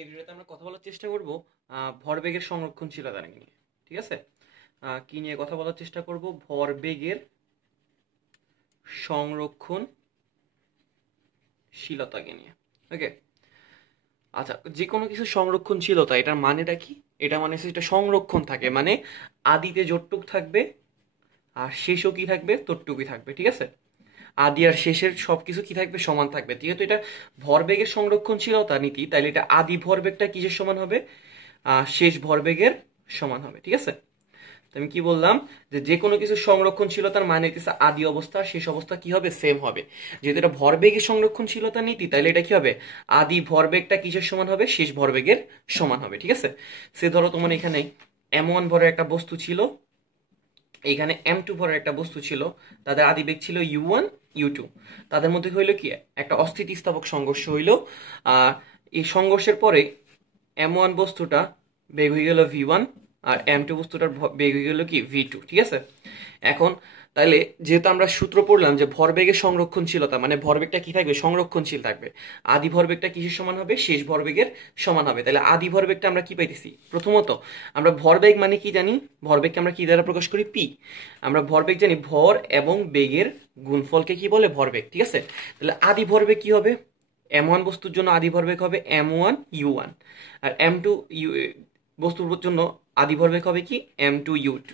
এই ভিডিওতে আমরা কথা বলার চেষ্টা করব ভরবেগের সংরক্ষণশীলতা নিয়ে। ঠিক আছে, কি নিয়ে কথা বলার চেষ্টা করব? ভরবেগের সংরক্ষণশীলতাকে নিয়ে। ওকে, আচ্ছা, যে কোনো কিছু সংরক্ষণশীলতা এটার মানেটা কি? এটা মানে হচ্ছে এটা সংরক্ষণ থাকে, মানে আদিতে যতটুক থাকবে আর শেষও কি থাকবে, ততটুকুই থাকবে। ঠিক আছে, আদি আর শেষের সবকিছু কি থাকবে, সমান থাকবে। যেহেতু এটা ভরবেগের সংরক্ষণশীলতা নীতি, তাইলে এটা আদি ভরবেগটা কিসের সমান হবে? শেষ ভরবেগের সমান হবে। ঠিক আছে, তো আমি কি বললাম যে যে কোনো কিছু সংরক্ষণশীলতার মানে হচ্ছে আদি অবস্থা আর শেষ অবস্থা কি হবে, সেম হবে। যেহেতু এটা ভরবেগের সংরক্ষণশীলতা নীতি, তাইলে এটা কি হবে, আদি ভরবেগটা কিসের সমান হবে, শেষ ভরবেগের সমান হবে। ঠিক আছে, সে ধরো তোমার এখানে m1 ভরের একটা বস্তু ছিল, এইখানে m2 ভরের একটা বস্তু ছিল, তাদের আদিবেগ ছিল u1 u2। তাদের মধ্যে হইলো কি, একটা অস্থিতিস্থাপক সংঘর্ষ হইলো। এই সংঘর্ষের পরে m1 বস্তুটা বেগ হয়ে গেল v1 আর m2 বস্তুটার বেগ হয়ে গেল কি v2। ঠিক আছে, এখন তাহলে যেহেতু আমরা সূত্র পড়লাম যে ভরবেগের সংরক্ষণশীলতা মানে ভরবেগটা কি থাকবে, সংরক্ষণশীল থাকবে। আদি ভরবেগটা কিসের সমান হবে, শেষ ভরবেগের সমান হবে। তাহলে আদি ভরবেগটা আমরা কি পাইতেছি? প্রথমত আমরা ভরবেগ মানে কি জানি, ভরবেগকে আমরা কি দ্বারা প্রকাশ করি, পি। আমরা ভরবেগ জানি ভর এবং বেগের গুণফলকে কি বলে, ভরবেগ। ঠিক আছে, তাহলে আদি ভরবেগ কি হবে, m1 বস্তুর জন্য আদি ভরবেগ হবে m1 u1, আর m2 বস্তুর জন্য আদি ভরবেগ হবে কি m2 u2।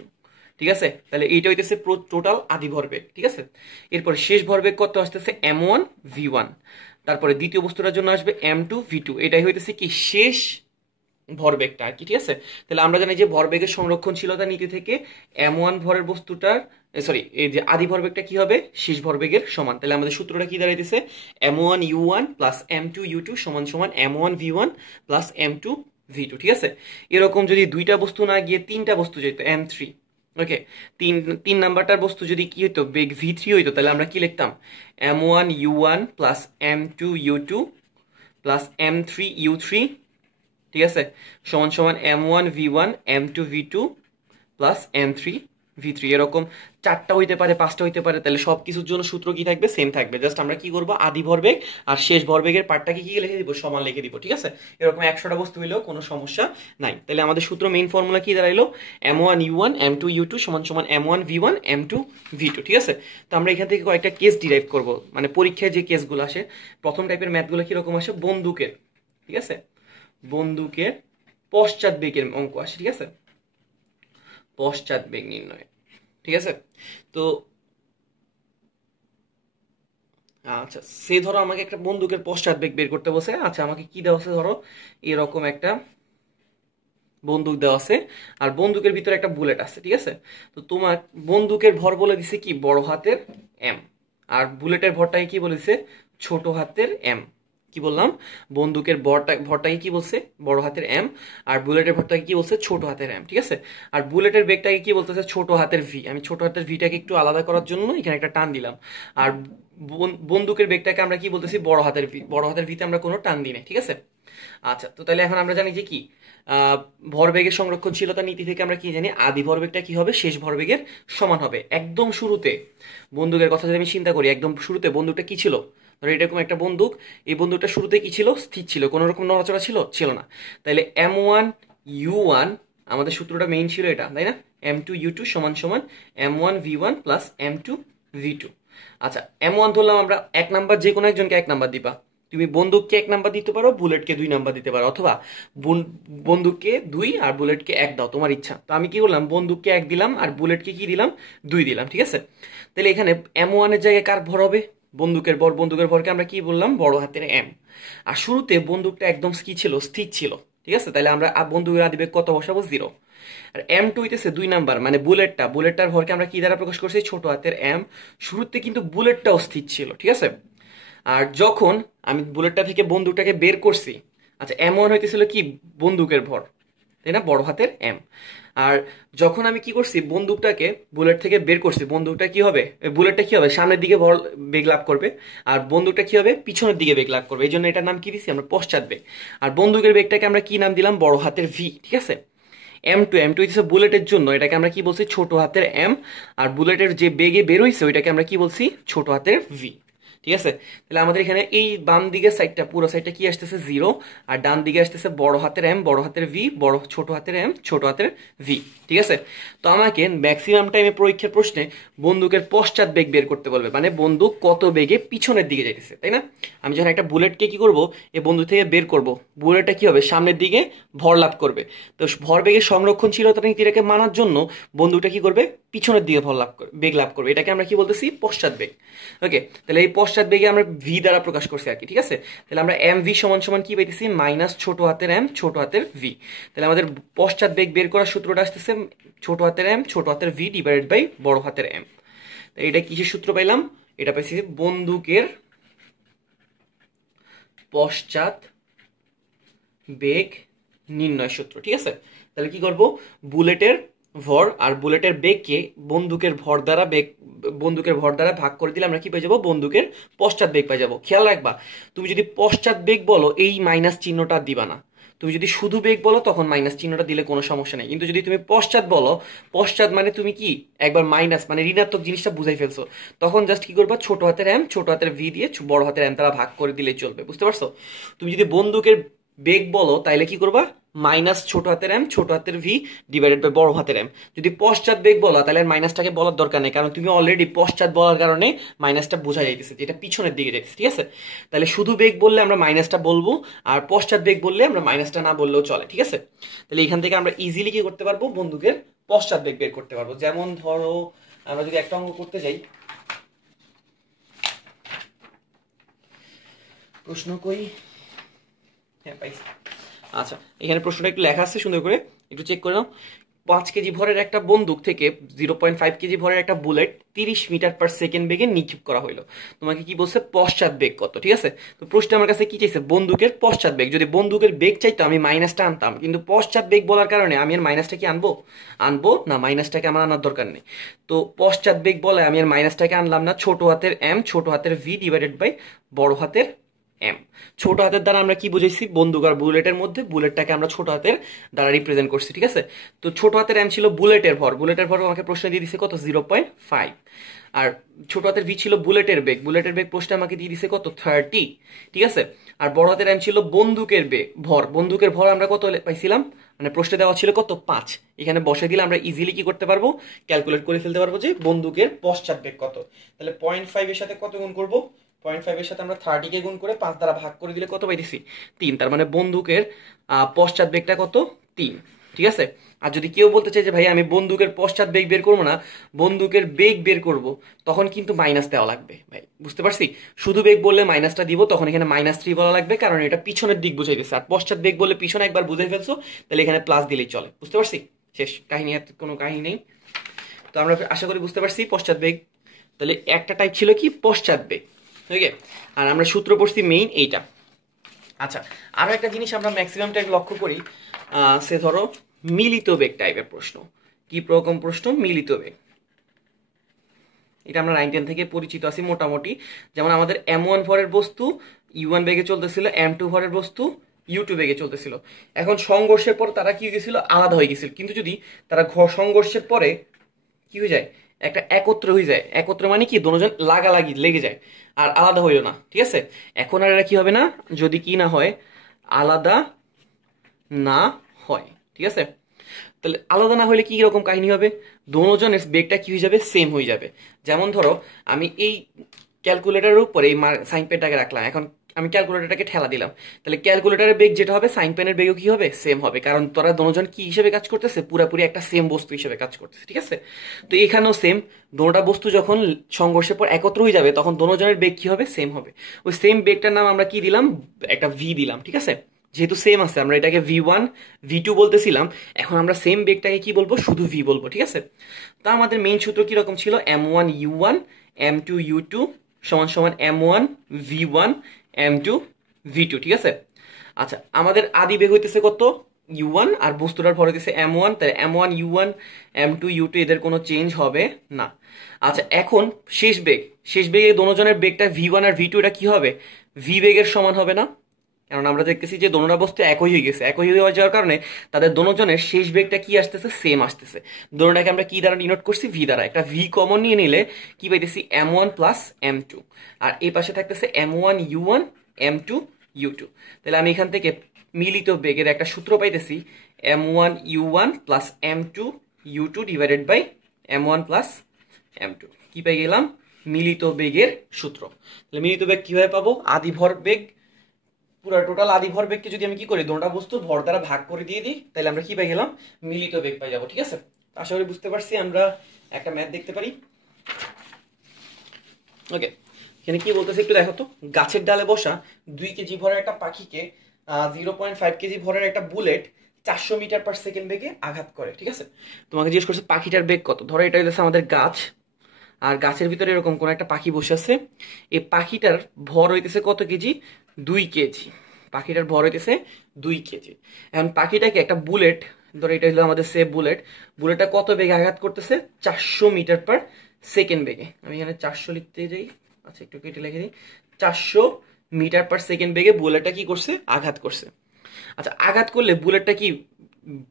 ঠিক আছে, তাহলে এইটা হইতেছে টোটাল আদি ভরবেগ। ঠিক আছে, এরপরে শেষ ভরবেগ কত আসতেছে, m1 v1। তারপরে দ্বিতীয় বস্তুটার জন্য আসবে m2 v2। এটাই হইতেছে কি শেষ ভরবেগটা আর কি। ঠিক আছে, তাহলে আমরা জানি যে ভরবেগের সংরক্ষণশীলতা নীতি থেকে m1 ভরের বস্তুটার সরি এই যে আদি ভরবেগটা কি হবে, শেষ ভরবেগের সমান। তাহলে আমাদের সূত্রটা কি দাঁড়াইতেছে, m1 u1 plus m2 u2 সমান সমান m1 v1 plus m2 v2। ঠিক আছে, এরকম যদি দুইটা বস্তু না গিয়ে তিনটা বস্তু যেত m3, ওকে, তিন নাম্বারটার বস্তু যদি কি হইতো, বেগ v3 হইতো, তাহলে আমরা কি লিখতাম, m1 u1 plus m2 u2 plus m3 u3। ঠিক আছে, সমান সমান m1 v1 m2 v2 plus m3 v3। এরকম চারটা হইতে পারে, পাঁচটা হইতে পারে, তাহলে সব কিছুর জন্য সূত্র কি থাকবে, সেম থাকবে। জাস্ট আমরা কি করব, আদি ভরবেগ আর শেষ ভরবেগের পার্টটাকে কি লিখে দিব, সমান লিখে দিব। ঠিক আছে, এরকম 100টা বস্তু হইলেও কোনো সমস্যা নাই। তাহলে আমাদের সূত্র মেইন ফর্মুলা কি দাঁড়াইলো, m1 u1 m2 u2 সমান সমান m1 v1 m2 v2। ঠিক আছে, তো আমরা এখান থেকে কয়েকটা কেস ডিরাইভ করব, মানে পরীক্ষায় যে কেসগুলো আসে, প্রথম টাইপের ম্যাথগুলো কিরকম আসে, বন্দুকের। ঠিক আছে, বন্দুকের পশ্চাৎ বেগের অঙ্ক আসে। ঠিক আছে, পশ্চাৎ বেগ নির্ণয়। ঠিক আছে, তো আচ্ছা, সে ধরো আমাকে একটা বন্দুকের পশ্চাৎ বেগ বের করতে বসে। আচ্ছা, আমাকে কি দেওয়া আছে, ধরো এরকম একটা বন্দুক দেওয়া আছে আর বন্দুকের ভিতরে একটা বুলেট আছে। ঠিক আছে, তো তোমার বন্দুকের ভর বলে দিছে কি, বড় হাতের এম, আর বুলেটের ভরটাকে কি বলেছে, ছোট হাতের এম। কি বললাম, বন্দুকের ভরটাকে কি বলছে, বড় হাতের এম, আর বুলেটের ভরটাকে কি বলছে, ছোট হাতের এম। ঠিক আছে, আর বুলেটের বেগটাকে কি বলতেছে, ছোট হাতের ভি। আমি ছোট হাতের ভিটাকে একটু আলাদা করার জন্য এখানে একটা টান দিলাম। আর বন্দুকের বেগটাকে আমরা কি বলতেছি, বড় হাতের ভি। বড় হাতের ভিতে আমরা কোনো টান দিই না। ঠিক আছে, আচ্ছা, তো তাহলে এখন আমরা জানি যে কি, ভরবেগের সংরক্ষণশীলতা নীতি থেকে আমরা কি জানি, আদি ভরবেগটা কি হবে, শেষ ভরবেগের সমান হবে। একদম শুরুতে বন্দুকের কথা যদি আমি চিন্তা করি, একদম শুরুতে বন্দুকটা কি ছিল, ধরো এরকম একটা বন্দুক, এই বন্দুকটা শুরুতে কি ছিল, স্থির ছিল, কোনো রকম নড়াচড়া ছিল ছিল না। তাহলে m1 u1 আমাদের সূত্রটা মেইন ছিল এটা, তাই না, m2 u2 সমান সমান m1 v1 plus m2 v2। আচ্ছা, m1 ধরলাম আমরা, এক নাম্বার, যে কোনো একজনকে এক নাম্বার দিবা। তুমি বন্দুককে এক নাম্বার দিতে পারো, বুলেটকে 2 নাম্বার দিতে পারো, অথবা বন্দুককে 2 আর বুলেটকে 1 দাও, তোমার ইচ্ছা। তো আমি কি করলাম, বন্দুককে 1 দিলাম আর বুলেটকে কি দিলাম, 2 দিলাম। ঠিক আছে, তাহলে এখানে m1 এর জায়গায় কার ভর হবে, বন্দুকের ভর। বন্দুকের ভরকে আমরা কি বললাম, বড় হাতের এম। আর শুরুতে বন্দুকটা একদম কি ছিল, স্থির ছিল। ঠিক আছে, তাহলে আমরা বন্দুকের আদিবেগ কত বসাবো, 0। আর m2 হইতেছে 2 নাম্বার, মানে বুলেটটার ভরকে আমরা কি দ্বারা প্রকাশ করছি, ছোট হাতের এম। শুরুতে কিন্তু বুলেটটাও স্থির ছিল। ঠিক আছে, আর যখন আমি বুলেটটা থেকে বন্দুকটাকে বের করছি, আচ্ছা, m1 হইতেছিল কি, বন্দুকের ভর, তাই না, বড় হাতের এম। আর যখন আমি কি করছি, বন্দুকটাকে বুলেট থেকে বের করছি, বন্দুকটা কি হবে, বুলেটটা কি হবে, সামনের দিকে বেগ লাভ করবে, আর বন্দুকটা কি হবে, পিছনের দিকে বেগ লাভ করবে। এই জন্য এটার নাম কি দিচ্ছি আমরা, পশ্চাৎ বেগ। আর বন্দুকের বেগটাকে আমরা কি নাম দিলাম, বড় হাতের ভি। ঠিক আছে, m2 হচ্ছে বুলেটের জন্য, এটাকে আমরা কি বলছি, ছোট হাতের এম। আর বুলেটের যে বেগে বের হইছে ওইটাকে আমরা কি বলছি, ছোট হাতের ভি। ঠিক আছে? তাহলে আমাদের এখানে এই বাম দিকের সাইডটা পুরো সাইডটা কি আসতেছে 0, আর ডান দিকে আসতেছে বড় হাতের এম বড় হাতের ভি ছোট হাতের এম ছোট হাতের ভি। ঠিক আছে? তো আমাকে ম্যাক্সিমাম টাইমে পরীক্ষার প্রশ্নে বন্দুকের পশ্চাৎ বেগ বের করতে বলবে, মানে বন্দুক কত বেগে পিছনের দিকে যাইতেছে, তাই না? আমি যখন একটা বুলেটকে কি করব, এই বন্দুক থেকে বের করব, বুলেটটা কি হবে, সামনের দিকে ভর লাভ করবে। তো ভর বেগের সংরক্ষণশীলতা নীতিটাকে মানার জন্য বন্দুকটা কি করবে, পিছনের দিকে ভর লাভ করবে, বেগ লাভ করবে। এটাকে আমরা কি বলতেছি, পশ্চাৎ বেগ। ওকে, তাহলে এই পশ্চাৎ বেগে আমরা ভি দ্বারা প্রকাশ করছি আর কি। ঠিক আছে? তাহলে আমরা এম ভি সমান সমান কি পাইতেছি, মাইনাস ছোট হাতের এম ছোট হাতের ভি। তাহলে আমাদের পশ্চাৎ বেগ বের করার সূত্রটা আসতেছে ছোট হাতের এম ছোট হাতের ভি ডিভাইডেড বাই বড় হাতের এম। এটা কিসের সূত্র পাইলাম, এটা পাইছি বন্দুকের পশ্চাৎ বেগ নির্ণয় সূত্র। ঠিক আছে? তাহলে কি করব, বুলেটের ভর আর বুলেটের বেগকে বন্দুকের ভর দ্বারা ভাগ করে দিলে আমরা কি পেয়ে যাবো, বন্দুকের পশ্চাৎ বেগ পেয়ে যাবো। খেয়াল রাখবা, তুমি যদি পশ্চাৎ বেগ বলো এই মাইনাস চিহ্নটা দিবা না। তুমি যদি শুধু বেগ বলো তখন মাইনাস চিহ্নটা দিলে কোনো সমস্যা নেই, কিন্তু যদি তুমি পশ্চাৎ বলো, পশ্চাৎ মানে তুমি কি একবার মাইনাস মানে ঋণাত্মক জিনিসটা বুঝাই ফেলছো, তখন জাস্ট কি করবা, ছোট হাতের এম ছোট হাতের ভি দিয়ে বড় হাতের এম দ্বারা ভাগ করে দিলে চলবে। বুঝতে পারছো? তুমি যদি বন্দুকের বেগ বলো তাইলে কি করবা, মাইনাস ছোট হাতের এম ছোট হাতের ভি ডিভাইডেড বাই বড় হাতের এম। যদি পশ্চাৎ বেগ বলা তাহলে মাইনাসটাকে বলার দরকার নেই, কারণ তুমি অলরেডি পশ্চাৎ বলার কারণে মাইনাসটা বোঝা যাইতেছে যেটা পিছনের দিকে যাইতেছে। ঠিক আছে? তাহলে শুধু বেগ বললে আমরা মাইনাসটা বলবো, আর পশ্চাৎ বেগ বললে আমরা মাইনাসটা না বললেও চলে। ঠিক আছে? তাহলে এখান থেকে আমরা ইজিলি কি করতে পারবো, বন্দুকের পশ্চাৎ বেগ বের করতে পারবো। যেমন ধরো আমরা যদি একটা অঙ্ক করতে যাই, প্রশ্ন কই, হ্যাঁ পাইছি। আচ্ছা, এখানে প্রশ্নটা একটু লেখা আছে, সুন্দর করে একটু চেক করে নাও। 5 কেজি ভরের একটা বন্দুক থেকে 0.5 কেজি ভরের একটা বুলেট 30 মিটার পার সেকেন্ড বেগে নিক্ষেপ করা হলো। তোমাকে কি বলছে, পশ্চাৎ বেগ কত। ঠিক আছে? তো প্রশ্ন আমার কাছে কি চাইছে, বন্দুকের পশ্চাৎ বেগ। যদি বন্দুকের বেগ চাইতো আমি মাইনাসটা আনতাম, কিন্তু পশ্চাৎ বেগ বলার কারণে আমি আর মাইনাসটা কি আনবো না, মাইনাসটাকে আমার আনার দরকার নেই। তো পশ্চাৎ বেগ বলে আমি আর মাইনাসটাকে আনলাম না, ছোট হাতের এম ছোট হাতের ভি ডিভাইডেড বাই বড় হাতের এম। ছোট হাতের দ্বারা আমরা কি বুঝেছি, বন্দুক আর বুলেটের মধ্যে বুলেটটাকে আমরা ছোট হাতের দ্বারা রিপ্রেজেন্ট করছি। ঠিক আছে? তো ছোট হাতের এম ছিল বুলেটের ভর আমাকে প্রশ্ন দিয়ে দিছে কত, 0.5। আর ছোট হাতের ভি ছিল বুলেটের বেগ প্রশ্ন আমাকে দিয়ে দিছে কত, 30। ঠিক আছে? আর বড় হাতের এম ছিল বন্দুকের ভর আমরা কত পাইছিলাম, মানে প্রশ্নে দেওয়া ছিল কত, 5। এখানে বসে দিলে আমরা ইজিলি কি করতে পারবো, ক্যালকুলেট করে ফেলতে পারবো যে বন্দুকের পশ্চাৎ বেগ কত। তাহলে 0.5 এর সাথে কত গুণ করবো, 0.5 এর সাথে আমরা 30 কে গুণ করে 5 দ্বারা ভাগ করে দিলে কত পাইতেছি, 3। তার মানে বন্দুকের পশ্চাৎ বেগটা কত, 3। ঠিক আছে? আর যদি কেউ বলতে চায় যে ভাই আমি বন্দুকের পশ্চাৎ বেগ বের করবো না, বন্দুকের বেগ বের করব, তখন কিন্তু মাইনাস দেওয়া লাগবে। ভাই বুঝতে পারছি? শুধু বেগ বললে মাইনাসটা দিব, তখন এখানে -3 বলা লাগবে, কারণ এটা পিছনের দিক বুঝাইতেছে। আর পশ্চাৎ বেগ বললে পিছনে একবার বুঝাই ফেলছো, তাহলে এখানে প্লাস দিলেই চলে। বুঝতে পারছি? শেষ কাহিনী, আর কোনো কাহিনী নেই। তো আমরা আশা করি বুঝতে পারছি পশ্চাৎ বেগ। তাহলে একটা টাইপ ছিল কি, পশ্চাৎ বেগ। ওকে, আর আমরা সূত্র পড়ছি মেইন এইটা। আচ্ছা, আরো একটা জিনিস আমরা ম্যাক্সিমাম টাইম লক্ষ্য করি, সে ধরো মিলিত বেগ টাইপের প্রশ্ন। কি রকম প্রশ্ন, মিলিত বেগ। এটা আমরা 9-10 থেকে পরিচিত আছি মোটামুটি। যেমন আমাদের m1 ভরের বস্তু u1 বেগে চলতেছিল, m2 ভরের বস্তু u2 বেগে চলতেছিল। এখন সংঘর্ষের পর তারা কি গেছিল, আলাদা হয়ে গেছিল। কিন্তু যদি তারা সংঘর্ষের পরে কি হয়ে যায়, একটা একত্র হয়ে যায়। একত্র মানে কি, দুজন লাগালাগি লেগে যায়, আর আলাদা হইল না। ঠিক আছে? এখন আর এরা কি হবে না, যদি কি না হয়, আলাদা না হয়। ঠিক আছে? তাহলে আলাদা না হইলে কি রকম কাহিনী হবে, দুজনের বেগটা কি হয়ে যাবে, সেম হয়ে যাবে। যেমন ধরো আমি এই ক্যালকুলেটারের উপরে এই সাইন পেনটাকে রাখলাম, এখন আমি ক্যালকুলেটরটাকে ঠেলা দিলাম, তাহলে ক্যালকুলেটরের বেগ যেটা হবে সাইন পেনের বেগও কি হবে, সেম হবে। কারণ তোরা দুজন কি হিসেবে কাজ করতেছে, পুরোপুরি একটা সেম বস্তু হিসেবে কাজ করতেছে। ঠিক আছে? তো এখানেও সেম, দুটা বস্তু যখন সংঘর্ষের পর একত্র হয়ে যাবে তখন দুজনের বেগ কি হবে, সেম হবে। ওই সেম বেগটার নাম আমরা কি দিলাম, একটা ভি দিলাম। ঠিক আছে? যেহেতু সেম আছে আমরা এটাকে v1 v2 বলতেছিলাম, এখন আমরা সেম বেগটাকে কি বলবো, শুধু v বলবো। ঠিক আছে? তা আমাদের মেইন সূত্র কি রকম ছিল, m1 u1 m2 u2 সমান সমান m1 v1 m2 v2। ঠিক আছে? আচ্ছা, আমাদের আদি বেগ হইতেছে কত, u1, আর বস্তুটার ভর হইতেছে m1, তাই m1 u1 m2 u2 এদের কোনো চেঞ্জ হবে না। আচ্ছা, এখন শেষ বেগে দুজনের বেগটা v1 আর v2 এটা কি হবে, v বেগের সমান হবে না? কারণ আমরা দেখতেছি যে দোনোটা বস্তু একই হয়ে গেছে, একই হয়ে যাওয়ার কারণে তাদের দোনোজনের শেষ বেগটা কি আসতেছে, সেম আসতেছে। দোনোটাকে আমরা কি দ্বারা ডিনোট করছি, ভি দ্বারা। একটা ভি কমন নিয়ে নিলে কি পাইতেছি, m1 প্লাস m2, আর এই পাশে থাকতেছে m1 u1 m2 u2। তাহলে আমি এখান থেকে মিলিত বেগের একটা সূত্র পাইতেছি, m1 u1 plus m2 u2 divided by m1 plus m2। কি পাই গেলাম, মিলিত বেগের সূত্র। তাহলে মিলিত বেগ কিভাবে পাবো, আদি ভর বেগ, পুরো টোটাল আদি ভর বেগকে যদি আমি কি করি, দোনোটা বস্তুর ভর দ্বারা ভাগ করে দিয়ে দিই, তাহলে আমরা কি পাই গেলাম, মিলিত বেগ পাই যাবো। ঠিক আছে, আশা করি বুঝতে পারছি। আমরা একটা ম্যাথ দেখতে পারি। ওকে, এখানে কি বলতেছে একটু দেখো তো। গাছের ডালে বসা 2 কেজি ভরের একটা পাখিকে 0.5 কেজি ভরের একটা বুলেট 400 মিটার পার সেকেন্ড বেগে আঘাত করে। ঠিক আছে, তোমাকে জিজ্ঞেস করছে পাখিটার বেগ কত। ধরো এটা হচ্ছে আমাদের গাছ, আর গাছের ভিতরে এরকম কোন একটা পাখি বসে আছে। এই পাখিটার ভর হইতেছে কত কেজি, 2 কেজি। পাখিটার ভর হইতেছে 2 কেজি। এখন পাখিটাকে একটা বুলেট, ধরো এটা হলো আমাদের সেফ বুলেট, বুলেটটা কত বেগে আঘাত করতেছে, 400 মিটার পার সেকেন্ড বেগে। আমি এখানে 400 লিখতে যাই, আচ্ছা একটু কেটে লিখে দিই। 400 মিটার পার সেকেন্ড বেগে বুলেটটা কি করছে, আঘাত করছে। আচ্ছা, আঘাত করলে বুলেটটা কি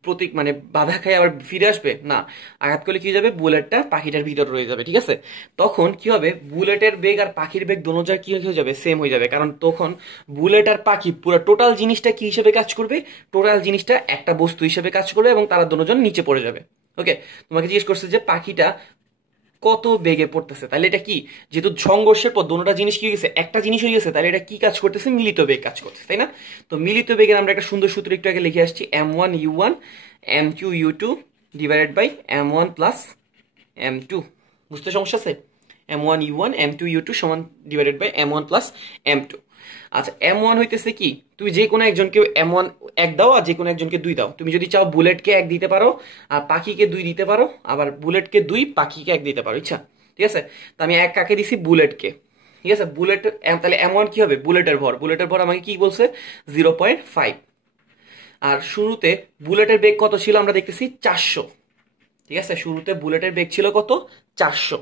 প্রতীক মানে বাধা খায় আবার ফিরে আসবে না, আঘাত করলে কি যাবে, বুলেটটা পাখিটার ভিতর রয়ে যাবে। ঠিক আছে, তখন কি হবে, বুলেটের বেগ আর পাখির বেগ দোনোটার কি হয়ে যাবে, সেম হয়ে যাবে। কারণ তখন বুলেট আর পাখি পুরো টোটাল জিনিসটা কি হিসেবে কাজ করবে, টোটাল জিনিসটা একটা বস্তু হিসেবে কাজ করবে এবং তারা দোনোজন নিচে পড়ে যাবে। ওকে, তোমাকে জিজ্ঞেস করছে যে পাখিটা কত বেগে পড়তেছে, তাহলে এটা কি, যেহেতু সংঘর্ষের পর দোনোটা জিনিস কি হয়ে গেছে, একটা জিনিস হয়ে গেছে, তাহলে এটা কি কাজ করতেছে, মিলিত বেগ কাজ করতেছে, তাই না? তো মিলিত বেগের আমরা একটা সুন্দর সূত্র একটু আগে লিখে আসছি, m1 u1 m2 u2 divided by m1 plus m2। বুঝতে সমস্যা আছে, m1 u1 m2 u2 সমান divided by m1 plus m2। আচ্ছা, m1 হইতেছে কি, তুমি যে কোনো একজনকে m1 1 দাও আর যে কোনো একজনকে 2 দাও। তুমি যদি চাও বুলেটকে 1 দিতে পারো আর পাখিকে 2 দিতে পারো, আবার বুলেটকে 2 পাখিকে 1 দিতে পারো, ইচ্ছা। ঠিক আছে, তো আমি 1 কাকে দিছি, বুলেটকে। ঠিক আছে, বুলেট, তাহলে m1 কি হবে, বুলেটের ভর। বুলেটের ভর আমাকে কি বলছে, 0.5। আর শুরুতে বুলেটের বেগ কত ছিল আমরা দেখতেছি, 400। ঠিক আছে, শুরুতে বুলেটের বেগ ছিল কত, 400।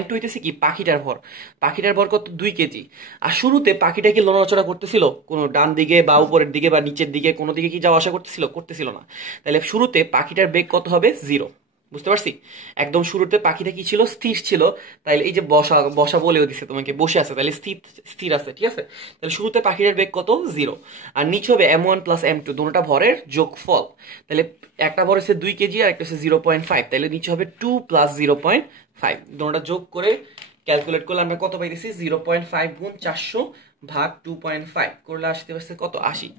m2 হইতেছে কি, পাখিটার ভর। পাখিটার ভর কত, 2 কেজি। আর শুরুতে পাখিটা কি নড়াচড়া করতেছিল, কোনো ডান দিকে বা উপরের দিকে বা নিচের দিকে কোনো দিকে কি যাওয়া আসা করতেছিল, করতেছিল না। তাহলে শুরুতে পাখিটার বেগ কত হবে, 0। বুঝতে পারছি, একদম শুরুতে পাখিটা কি ছিল, স্থির ছিল। তাহলে এই যে বসা, বসা বলেও দিছে তোমাকে, বসে আছে, তাহলে স্থির, স্থির আছে। ঠিক আছে, তাহলে শুরুতে পাখিটার বেগ কত, 0। আর নিচে হবে m1 প্লাস m2, দুটোটা ভরের যোগফল। তাহলে একটা ভর হচ্ছে 2 কেজি আর একটা হচ্ছে 0.5, তাহলে নিচে হবে 2 প্লাস 0.5। দুটোটা যোগ করে ক্যালকুলেট করলে আমরা কত পাইতেছি, 0.5 গুণ 400 ভাগ 2.5 করলে আসতে পারছে কত, 80।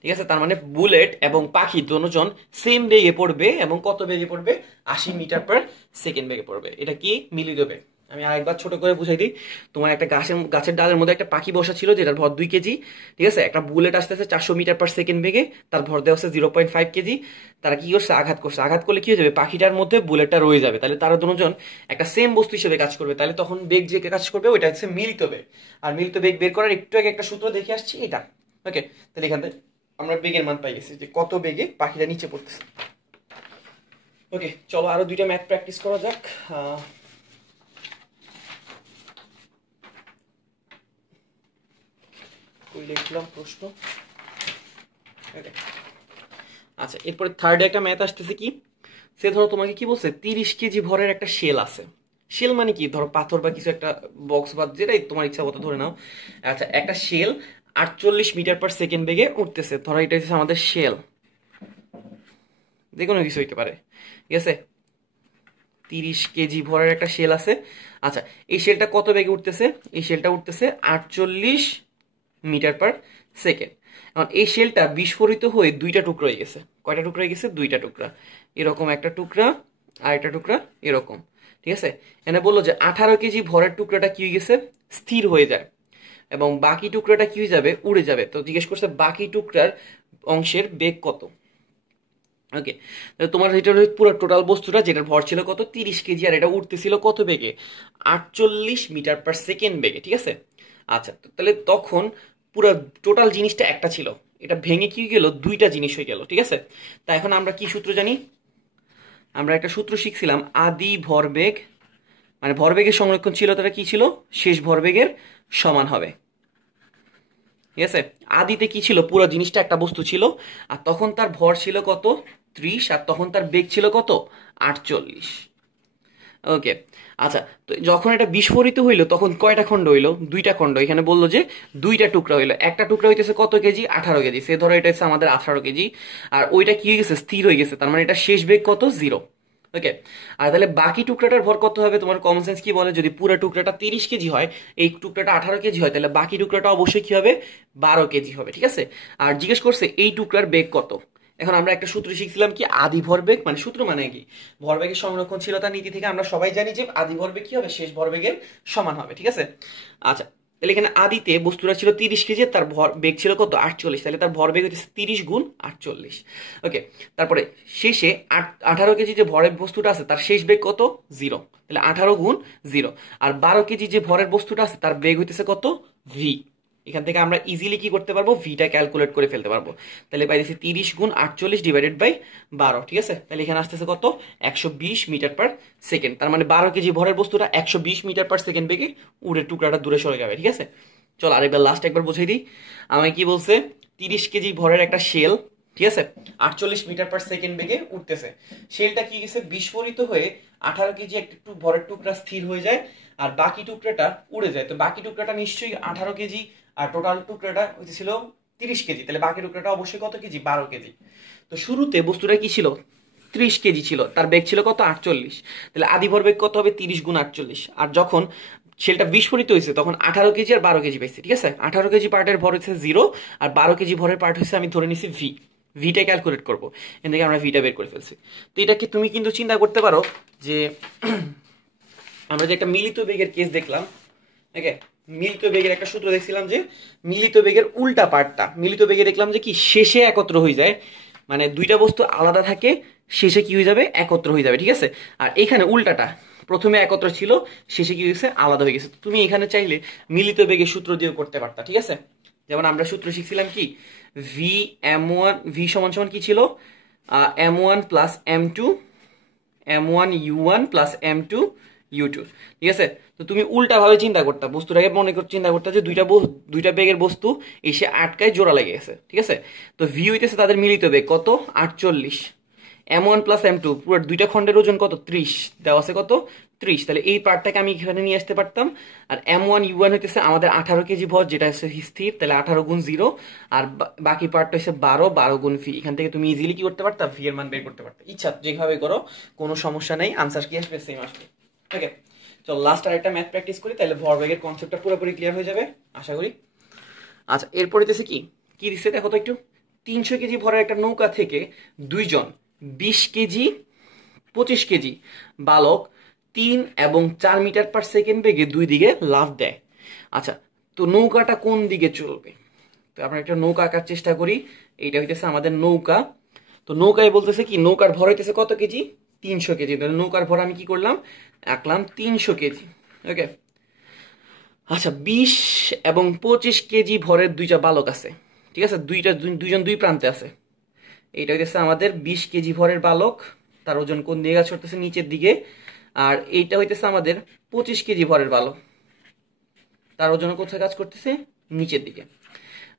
ঠিক আছে, তার মানে বুলেট এবং পাখি দুজন সেম বেগে পড়বে এবং কত বেগে পড়বে, 80 মিটার পার সেকেন্ড বেগে পড়বে। এটা কি, মিলিত বেগ। আমি আরেকবার ছোট করে বুঝাই দিই। তোমার একটা গাছের ডালের মধ্যে একটা পাখি বসা ছিল যেটার ভর 2 কেজি। ঠিক আছে, একটা বুলেট আসতেছে 400 মিটার পার সেকেন্ড বেগে, তার ভর দেওয়া হচ্ছে 0.5 কেজি। তারা কি করছে, আঘাত করছে। আঘাত করলে কি হয়ে যাবে, পাখিটার মধ্যে বুলেটটা রয়ে যাবে। তাহলে তারা দুজন একটা সেম বস্তু হিসেবে কাজ করবে। তাহলে তখন বেগ যে কাজ করবে ওইটা হচ্ছে মিলিত বেগ। আর মিলিত বেগ বের করার একটু আগে একটা সূত্র দেখে আসছি, এটা। ওকে, তাহলে এখান থেকে আমরা বেগের মান পাই গেছি যে কত বেগে পাখিটা নিচে পড়তেছে। ওকে, চলো আরো 2টা ম্যাথ প্র্যাকটিস করা যাক। ওই লিখলাম প্রশ্ন। আচ্ছা, এরপরে থার্ডে একটা ম্যাথ আসতেছে কি, সে ধরো তোমাকে কি বলছে, 30 কেজি ভরের একটা শেল আছে। শেল মানে কি, ধরো পাথর বা কিছু একটা বক্স বা যেটাই তোমার ইচ্ছা মতো ধরে নাও। আচ্ছা, একটা শেল 48 মিটার পার সেকেন্ড বেগে উঠতেছে। ধরো এটা হচ্ছে আমাদের শেল, যে কোনো কিছু হইতে পারে। ঠিক আছে, 30 কেজি ভরের একটা শেল আছে। আচ্ছা, এই শেলটা কত বেগে উঠতেছে, এই শেলটা উঠতেছে 48 মিটার পার সেকেন্ড। এখন এই শেলটা বিস্ফোরিত হয়ে 2টা টুকরো হয়ে গেছে। কয়টা টুকরা হয়ে গেছে, 2টা টুকরা। এরকম একটা টুকরা আর একটা টুকরা এরকম। ঠিক আছে, এখানে বললো যে 18 কেজি ভরের টুকরাটা কি হয়ে গেছে, স্থির হয়ে যায় এবং বাকি টুকরাটা কি হয়ে যাবে, উড়ে যাবে। তো জিজ্ঞেস করছে বাকি টুকরার অংশের বেগ কত। ওকে, তোমার এটা পুরো টোটাল বস্তুটা যেটার ভর ছিল কত, 30 কেজি, আর এটা উঠতেছিল কত বেগে, 48 মিটার পার সেকেন্ড বেগে। ঠিক আছে, আচ্ছা, তাহলে তখন পুরো টোটাল জিনিসটা একটা ছিল, এটা ভেঙে কি গেল, 2টা জিনিস হয়ে গেল। ঠিক আছে, তা এখন আমরা কি সূত্র জানি, আমরা একটা সূত্র শিখছিলাম, আদি ভরবেগ মানে ভরবেগের সংরক্ষণশীলতাটা কি ছিল, শেষ ভরবেগের সমান হবে। ঠিক আছে। আদিতে কি ছিল, পুরো জিনিসটা একটা বস্তু ছিল, আর তখন তার ভর ছিল কত 30, আর তখন তার বেগ ছিল কত 48। ওকে। আচ্ছা, তো যখন এটা বিস্ফোরিত হইলো তখন কয়টা খণ্ড হইলো, দুইটা খণ্ড। এখানে বললো যে দুইটা টুকরা হইলো, একটা টুকরা হইতেছে কত কেজি, 18 কেজি। সে ধরো এটা হচ্ছে আমাদের 18 কেজি, আর ওইটা কি হয়ে গেছে, স্থির হয়ে গেছে, তার মানে এটা শেষ বেগ কত, 0। ওকে। আর তাহলে বাকি টুকরাটার ভর কত হবে, তোমার কমন সেন্স কি বলে, যদি পুরো টুকরাটা 30 কেজি হয়, এই টুকরাটা 18 কেজি হয়, তাহলে বাকি টুকরাটা অবশ্যই কি হবে, 12 কেজি হবে। ঠিক আছে। আর জিজ্ঞেস করছে এই টুকরার বেগ কত। এখন আমরা একটা সূত্র শিখছিলাম কি, আদি ভরবেগ, মানে সূত্র মানে কি, ভরবেগের সংরক্ষণশীলতা নীতি থেকে আমরা সবাই জানি যে আদি ভরবেগ কি হবে, শেষ ভরবেগের সমান হবে। ঠিক আছে। আচ্ছা, তাহলে এখানে আদিতে বস্তুটা ছিল 30 কেজি, তার ভর বেগ ছিল কত 48, তাহলে তার ভরবেগ হচ্ছে 30 গুণ 48। ওকে। তারপরে শেষে 18 কেজি যে ভরের বস্তুটা আছে তার শেষ বেগ কত, 0, তাহলে 18 গুণ 0। আর 12 কেজি যে ভরের বস্তুটা আছে তার বেগ হইতেছে কত, ভি। এখান থেকে আমরা ইজিলি কি করতে পারবো, ভিটা ক্যালকুলেট করে ফেলতে পারবো। তাহলে পাইছি 30 গুণ 48 ডিভাইডেড বাই 12। ঠিক আছে। তাহলে এখানে আসতেছে কত, 120 মিটার পার সেকেন্ড। তার মানে 12 কেজি ভরের বস্তুটা 120 মিটার পার সেকেন্ড বেগে উড়ে টুকরাটা দূরে সরে যাবে। ঠিক আছে। চল আরেকবার লাস্ট একবার বুঝাই দিই। আমায় কি বলছে, 30 কেজি ভরের একটা শেল, ঠিক আছে, 48 মিটার পার সেকেন্ড বেগে উঠতেছে। শেলটা কি গেছে, বিস্ফোরিত হয়ে 18 কেজি একটু ভরের টুকরা স্থির হয়ে যায়, আর বাকি টুকরাটা উড়ে যায়। তো বাকি টুকরাটা নিশ্চয়ই 18 কেজি, আর টোটাল টুকরাটা হয়েছিল 30 কেজি, তাহলে বাকি টুকরাটা অবশ্যই কত কেজি, 12 কেজি। তো শুরুতে বস্তুটা কি ছিল, 30 কেজি ছিল, তার বেগ ছিল কত 48, তাহলে আদি ভরবেগ কত হবে, 30 গুণ 48। আর যখন শেলটা বিস্ফোরিত হয়েছে তখন 18 কেজি আর 12 কেজি পাইছে। ঠিক আছে। 18 কেজি পার্টের ভর হচ্ছে 0, আর 12 কেজি ভরের পার্ট হচ্ছে আমি ধরে নিছি ভি। ভিটা ক্যালকুলেট করবো, এখান থেকে আমরা ভিটা বের করে ফেলছি। তো এটাকে তুমি কিন্তু চিন্তা করতে পারো যে আমরা যে একটা মিলিত বেগের কেস দেখলাম, ওকে, মিলিত বেগের একটা সূত্র দেখছিলাম যে মিলিত বেগের উল্টা পার্টটা, মিলিত বেগে দেখলাম যে কি শেষে একত্র হয়ে যায়, মানে দুইটা বস্তু আলাদা থাকে, শেষে কি হয়ে যাবে, একত্র হয়ে যাবে। ঠিক আছে। আর এখানে উল্টাটা, প্রথমে একত্র ছিল, শেষে কি হয়েছে, আলাদা হয়ে গেছে। তুমি এখানে চাইলে মিলিত বেগের সূত্র দিয়েও করতে পারতা। ঠিক আছে। যেমন আমরা সূত্র শিখছিলাম কি, ভি এম ওয়ান, ভি সমান সমান কি ছিল, m1 plus m2, m1 u1 plus m2 u2। ঠিক আছে। তো তুমি উল্টা ভাবে চিন্তা করতে, বস্তুটাকে মনে করে চিন্তা করতে যে দুইটা বেগের বস্তু এসে আটকায় জোড়া লেগে গেছে। ঠিক আছে। তো ভি হইতেছে তাদের মিলিত বেগ কত, 48, m1 প্লাস m2, পুরো দুইটা খণ্ডের ওজন কত, 30 দেওয়া আছে, কত 30। তাহলে এই পার্টটাকে আমি এখানে নিয়ে আসতে পারতাম। আর m1 u1 হইতেছে আমাদের 18 কেজি ভর, যেটা হচ্ছে স্থির, তাহলে 18 গুণ 0, আর বাকি পার্টটা হচ্ছে 12 গুণ ভি। এখান থেকে তুমি ইজিলি কি করতে পারতা, ভি এর মান বের করতে পারতা। ইচ্ছা যেভাবে করো, কোনো সমস্যা নেই, আনসার কি আসবে, সেম আসবে। ওকে। চল লাস্ট আর একটা ম্যাথ প্র্যাকটিস করি, তাহলে ভরবেগের কনসেপ্টটা পুরোপুরি ক্লিয়ার হয়ে যাবে আশা করি। আচ্ছা, এরপরে দিতেছে কি কি দিচ্ছে দেখো তো একটু। 300 কেজি ভরের একটা নৌকা থেকে দুইজন 20 কেজি 25 কেজি বালক 3 এবং 4 মিটার পার সেকেন্ড বেগে দুই দিকে লাফ দেয়। আচ্ছা, তো নৌকাটা কোন দিকে চলবে, তো আমরা একটা নৌকা আঁকার চেষ্টা করি। এইটা হইতেছে আমাদের নৌকা। তো নৌকায় বলতেছে কি, নৌকার ভর হইতেছে কত কেজি, 300 কেজি। তাহলে নৌকার ভর আমি কি করলাম, আঁকলাম 300 কেজি। ওকে। আচ্ছা, 20 এবং 25 কেজি ভরের দুইটা বালক আছে। ঠিক আছে। দুইজন দুই প্রান্তে আছে। এইটা হইতেছে আমাদের 20 কেজি ভরের বালক, তার ওজন কোন দিকে কাজ করতেছে, নিচের দিকে। আর এইটা হইতেছে আমাদের 25 কেজি ভরের বালক, তার ওজন কোথায় কাজ করতেছে, নিচের দিকে।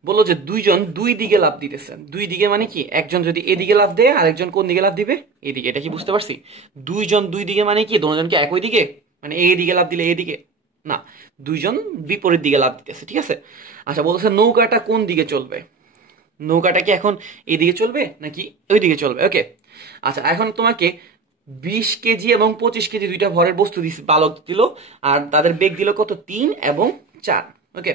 বললো যে দুইজন দুই দিকে লাফ দিতেছে। দুই দিকে মানে কি, একজন যদি এদিকে লাফ দেয় আরেকজন কোন দিকে লাফ দিবে, এদিকে। এটা কি বুঝতে পারছি, দুইজন দুই দিকে মানে কি, দুজনকে একই দিকে, মানে এইদিকে লাফ দিলে এইদিকে না, দুইজন বিপরীত দিকে লাফ দিতেছে। ঠিক আছে। আচ্ছা, বলতেছে নৌকাটা কোন দিকে চলবে, নৌকাটা কি এখন এদিকে চলবে নাকি ওই দিকে চলবে। ওকে। আচ্ছা, এখন তোমাকে 20 কেজি এবং 25 কেজি দুইটা ভরের বস্তু বালক দিল, আর তাদের বেগ দিল কত, 3 এবং 4। ওকে।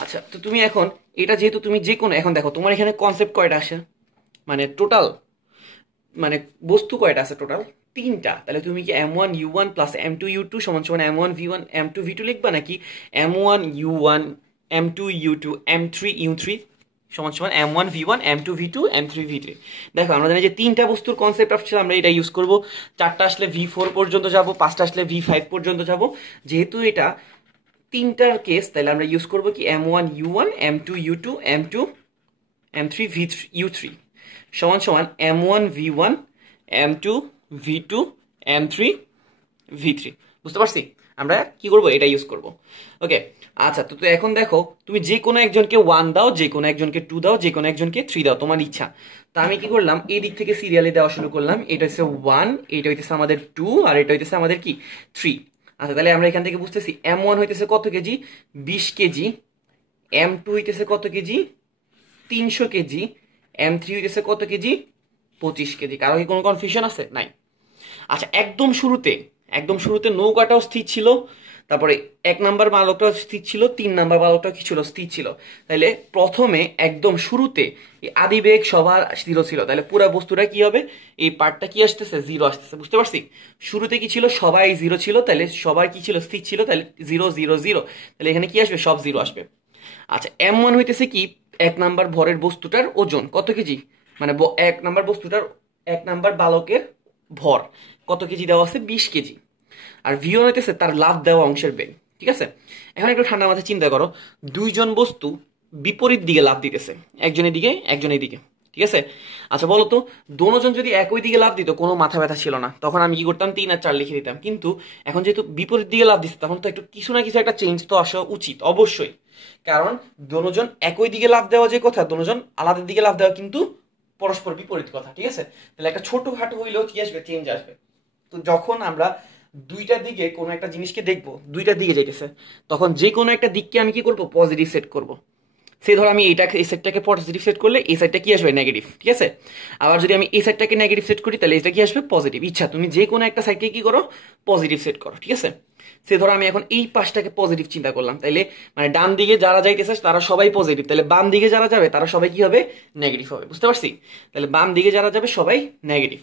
আচ্ছা, তো তুমি এখন এটা যেহেতু তুমি যে কোনো, এখন দেখো তোমার এখানে কনসেপ্ট কয়টা আসে, মানে টোটাল, মানে বস্তু কয়টা আছে টোটাল, 3টা। তাহলে তুমি কি m1 u1 plus m2 u2 সমান সমান m1 v1 m2 v2 লিখবা, নাকি m1 u1 m2 u2 m3 u3 সমান সমান m1 v1 m2 v2 m3 v3। দেখো আমরা জানি যে 3টা বস্তুর কনসেপ্ট আসলে আমরা এটা ইউজ করব, 4টা আসলে v4 পর্যন্ত যাব, 5টা আসলে v5 পর্যন্ত যাব। যেহেতু এটা 3টার কেস, তাহলে আমরা ইউজ করব কি m1 u1 m2 u2 m2 m3 v3 u3 সমান সমান m1 v1 m2 v2 m3 v3। বুঝতে পারছি। আমরা কি করব, এটা ইউজ করব। ওকে, আচ্ছা, তো এখন দেখো, তুমি যে কোনো একজনকে 1 দাও, যে কোনো একজনকে 2 দাও, যে কোনো একজনকে 3 দাও, তোমার ইচ্ছা। তো আমি কি করলাম, এই দিক থেকে সিরিয়ালে দেওয়া শুরু করলাম। এটা হচ্ছে 1, এটা হইতেছে আমাদের 2, আর এটা হইতেছে আমাদের কি 3। আচ্ছা, তাহলে আমরা এখান থেকে বুঝতেছি M1 হইতেছে কত কেজি, 20 কেজি। M2 হইতেছে কত কেজি, 300 কেজি। M3 হইতেছে কত কেজি, 25 কেজি। কারো কি কোনো কনফিউশন আছে? নাই। আচ্ছা, একদম শুরুতে নৌকাটাও স্থির ছিল, তারপরে 1 নাম্বার বালকটাও স্থির ছিল, 3 নাম্বার বালকটাও কি ছিল, স্থির ছিল। তাহলে প্রথমে একদম শুরুতে এই আদিবেগ সবার 0 ছিল, তাহলে পুরো বস্তুটা কি হবে, এই পার্টটা কি আসতেছে, 0 আসতেছে। বুঝতে পারছি? শুরুতে কি ছিল, সবাই 0 ছিল, তাহলে সবার কি ছিল, স্থির ছিল, তাহলে 0 0 0, তাহলে এখানে কি আসবে, সব 0 আসবে। আচ্ছা, M1 হইতেছে কি, 1 নাম্বার ভরের বস্তুটার ওজন কত কেজি, মানে 1 নাম্বার বস্তুটার 1 নাম্বার বালকের ভর কত কেজি দেওয়া আছে, 20 কেজি। আর V1 হইতেছে তার লাফ দেওয়া অংশের বেগ। ঠিক আছে, এখন একটু ঠান্ডা মাথায় চিন্তা করো, দুইজন বস্তু বিপরীত দিকে লাফ দিতেছে, একজনের দিকে একজনের দিকে। ঠিক আছে, আচ্ছা বলো তো, দোনোজন যদি একই দিকে লাফ দিত, কোনো মাথা ব্যথা ছিল না, তখন আমি কি করতাম, 3 আর 4 লিখে দিতাম। কিন্তু এখন যেহেতু বিপরীত দিকে লাফ দিচ্ছে, তখন তো একটু কিছু না কিছু একটা চেঞ্জ তো আসা উচিত অবশ্যই। কারণ দোনোজন একই দিকে লাফ দেওয়া যে কথা, দোনোজন আলাদা দিকে লাফ দেওয়া কিন্তু পরস্পর বিপরীত কথা। ঠিক আছে, তাহলে একটা ছোটখাটো হইলেও কি আসবে, চেঞ্জ আসবে। তো যখন আমরা দুইটা দিকে কোনো একটা জিনিসকে দেখবো, দুইটা দিকে যাইতেছে, তখন যে কোনো একটা দিককে আমি কি করব, পজিটিভ সেট করব। সেই ধরো আমি এই সাইডটাকে পজিটিভ সেট করলে এই সাইডটা কি আসবে, নেগেটিভ। ঠিক আছে, আবার যদি আমি এই সাইডটাকে নেগেটিভ সেট করি, তাহলে এটা কি আসবে, পজিটিভ। ইচ্ছা তুমি যে কোনো একটা সাইডকে কি করো, পজিটিভ সেট করো। ঠিক আছে, সে ধরো আমি এখন এই পাশটাকে পজিটিভ চিন্তা করলাম, তাইলে মানে ডান দিকে যারা যাইতেছে তারা সবাই পজিটিভ, তাহলে বাম দিকে যারা যাবে তারা সবাই কি হবে, নেগেটিভ হবে। বুঝতে পারছি? তাহলে বাম দিকে যারা যাবে সবাই নেগেটিভ।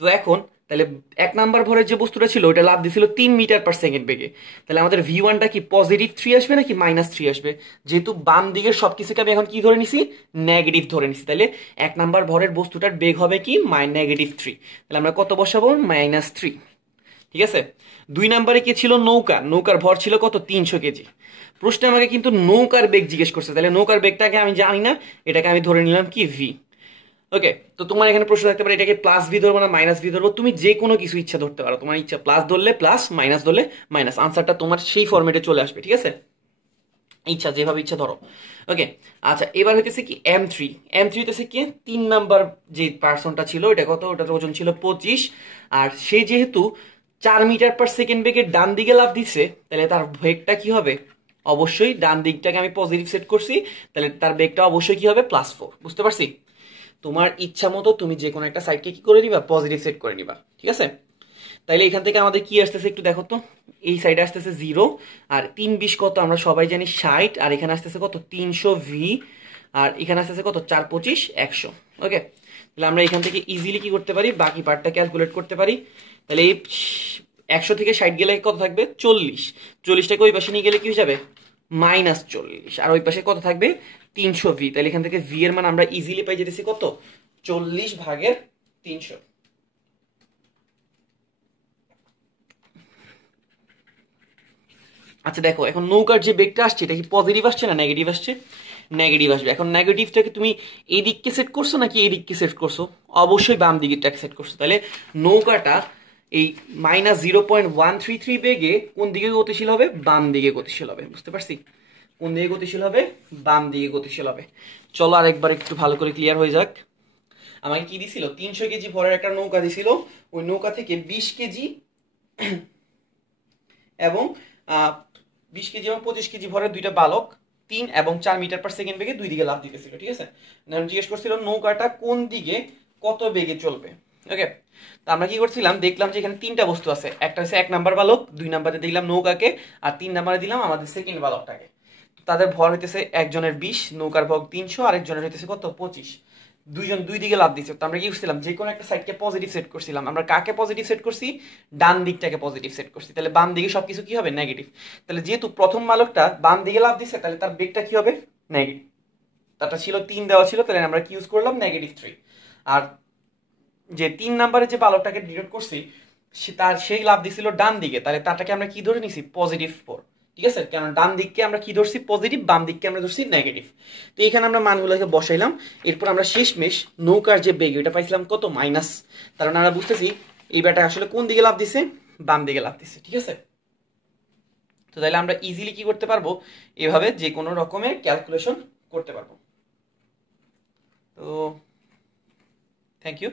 তো এখন তাহলে 1 নাম্বার ভরের যে বস্তুটা ছিল ওটা লাফ দিছিল 3 মিটার পার সেকেন্ড বেগে, তাহলে আমাদের V1টা কি পজিটিভ 3 আসবে নাকি -3 আসবে? যেহেতু বাম দিকের সবকিছুকে আমি এখন কি ধরে নিছি, নেগেটিভ ধরে নিছি, তাহলে 1 নাম্বার ভরের বস্তুটার বেগ হবে কি, -3। তাহলে আমরা কত বসাবো, -3। ঠিক আছে, 2 নাম্বারে কি ছিল, নৌকার ভর ছিল কত, 300 কেজি। প্রশ্নে আমাকে কিন্তু নৌকার বেগ জিজ্ঞেস করছে, তাহলে নৌকার বেগটাকে আমি জানি না, এটাকে আমি ধরে নিলাম কি, V। ওকে, তো তোমার এখানে প্রশ্ন থাকতে পারে, এটাকে +V ধরবো না -V ধরবো, তুমি যে কোনো কিছু ইচ্ছা ধরতে পারো, তোমার ইচ্ছা প্লাস ধরলে প্লাস, মাইনাস ধরলে মাইনাস, আনসারটা তোমার সেই ফরম্যাটে চলে আসবে। ঠিক আছে, ইচ্ছা যেভাবে ইচ্ছা ধরো। ওকে, আচ্ছা, এবার হইতেছে কি M3 হইতেছে কি, 3 নাম্বার যে পার্সনটা ছিল ওটা কত, ওটার ওজন ছিল 25, আর সে যেহেতু 4 মিটার পার সেকেন্ড বেগে ডান দিকে লাফ দিচ্ছে, তাহলে তার বেগটা কি হবে, অবশ্যই ডান দিকটাকে আমি পজিটিভ সেট করছি, তাহলে তার বেগটা অবশ্যই কি হবে, +4। বুঝতে পারছি? তোমার ইচ্ছা মতো তুমি যে কোনো একটা সাইডকে কি করে নিবা, পজিটিভ সেট করে নিবা। ঠিক আছে, তাইলে এখান থেকে আমাদের কি আসতেছে একটু দেখো তো, এই সাইডে আসতেছে 0, আর 3 20 কত, আমরা সবাই জানি 60, আর এখানে আসতেছে কত, 300V, আর এখানে আসতেছে কত, 4 25 100। ওকে, তাহলে আমরা এখান থেকে ইজিলি কি করতে পারি, বাকি পার্টটা ক্যালকুলেট করতে পারি। তাহলে এই 100 থেকে 60 গেলে কত থাকবে, 40টাকে ওই পাশে নিয়ে গেলে কি হয়ে যাবে, -40, আর ওই পাশে কত থাকবে, 300V। তাহলে এখান থেকে V এর মান আমরা ইজিলি পাই যেতেছি কত, 40/300। আচ্ছা দেখো, এখন নৌকার যে বেগটা আসছে এটা কি পজিটিভ আসছে না নেগেটিভ আসছে, নেগেটিভ আসবে। এখন নেগেটিভটাকে তুমি এই দিককে সেট করছো নাকি এই দিককে সেট করছো, অবশ্যই বাম দিকেরটাকে সেট করছো। তাহলে নৌকাটা এই -0.133 বেগে কোন দিকে গতিশীল হবে, বাম দিকে গতিশীল হবে। বুঝতে পারছি? কোন দিকে গতিশীল হবে, বাম দিকে গতিশীল হবে। চলো আরেকবার একটু ভালো করে ক্লিয়ার হয়ে যাক। আমাকে কি দিছিল, 300 কেজি ভরের একটা নৌকা দিছিল, ওই নৌকা থেকে 20 কেজি এবং 20 কেজি এবং 25 কেজি ভরের দুইটা বালক 3 এবং 4 মিটার পার সেকেন্ড বেগে দুই দিকে লাফ দিতেছিল। ঠিক আছে, জিজ্ঞেস করছিল নৌকাটা কোন দিকে কত বেগে চলবে। ওকে, তো আমরা কি করছিলাম, দেখলাম যে এখানে 3টা বস্তু আছে, একটা হচ্ছে 1 নাম্বার বালক, 2 নাম্বারে দিলাম নৌকাকে, আর 3 নাম্বারে দিলাম আমাদের সেকেন্ড বালকটাকে। তাদের ভর হইতেছে একজনের 20, নৌকার ভর 300, আর একজনের হইতেছে কত, 25। দুইজন দুই দিকে লাফ দিচ্ছে, তো আমরা কি করছিলাম, যে কোনো একটা সাইডকে পজিটিভ সেট করছিলাম। আমরা কাকে পজিটিভ সেট করছি, ডান দিকটাকে পজিটিভ সেট করছি, তাহলে বাম দিকে সবকিছু কি হবে, নেগেটিভ। তাহলে যেহেতু প্রথম বালকটা বাম দিকে লাফ দিচ্ছে, তাহলে তার বেগটা কি হবে, নেগেটিভ। তারটা ছিল 3 দেওয়া ছিল, তাহলে আমরা কি ইউজ করলাম, -3। আর যে 3 নাম্বারে যে বালকটাকে ডিনোট করছি, সেই লাফ দিছিল ডান দিকে, তাহলে তারটাকে আমরা কি ধরে নিছি, +4। ঠিক আছে, কারণ ডান দিককে আমরা কি ধরছি, পজিটিভ, বাম দিককে আমরা ধরছি নেগেটিভ। তো এখানে আমরা মানগুলোকে বসাইলাম। এরপর আমরা শেষমেশ নৌকার যে বেগ এটা পাইছিলাম কত, মাইনাস। তার মানে আমরা বুঝতেছি এই ব্যাটা আসলে কোন দিকে লাফ দিছে, বাম দিকে লাফ দিছে। ঠিক আছে, তো তাহলে আমরা ইজিলি কি করতে পারবো, এভাবে যে কোনো রকমের ক্যালকুলেশন করতে পারবো। তো থ্যাংক ইউ।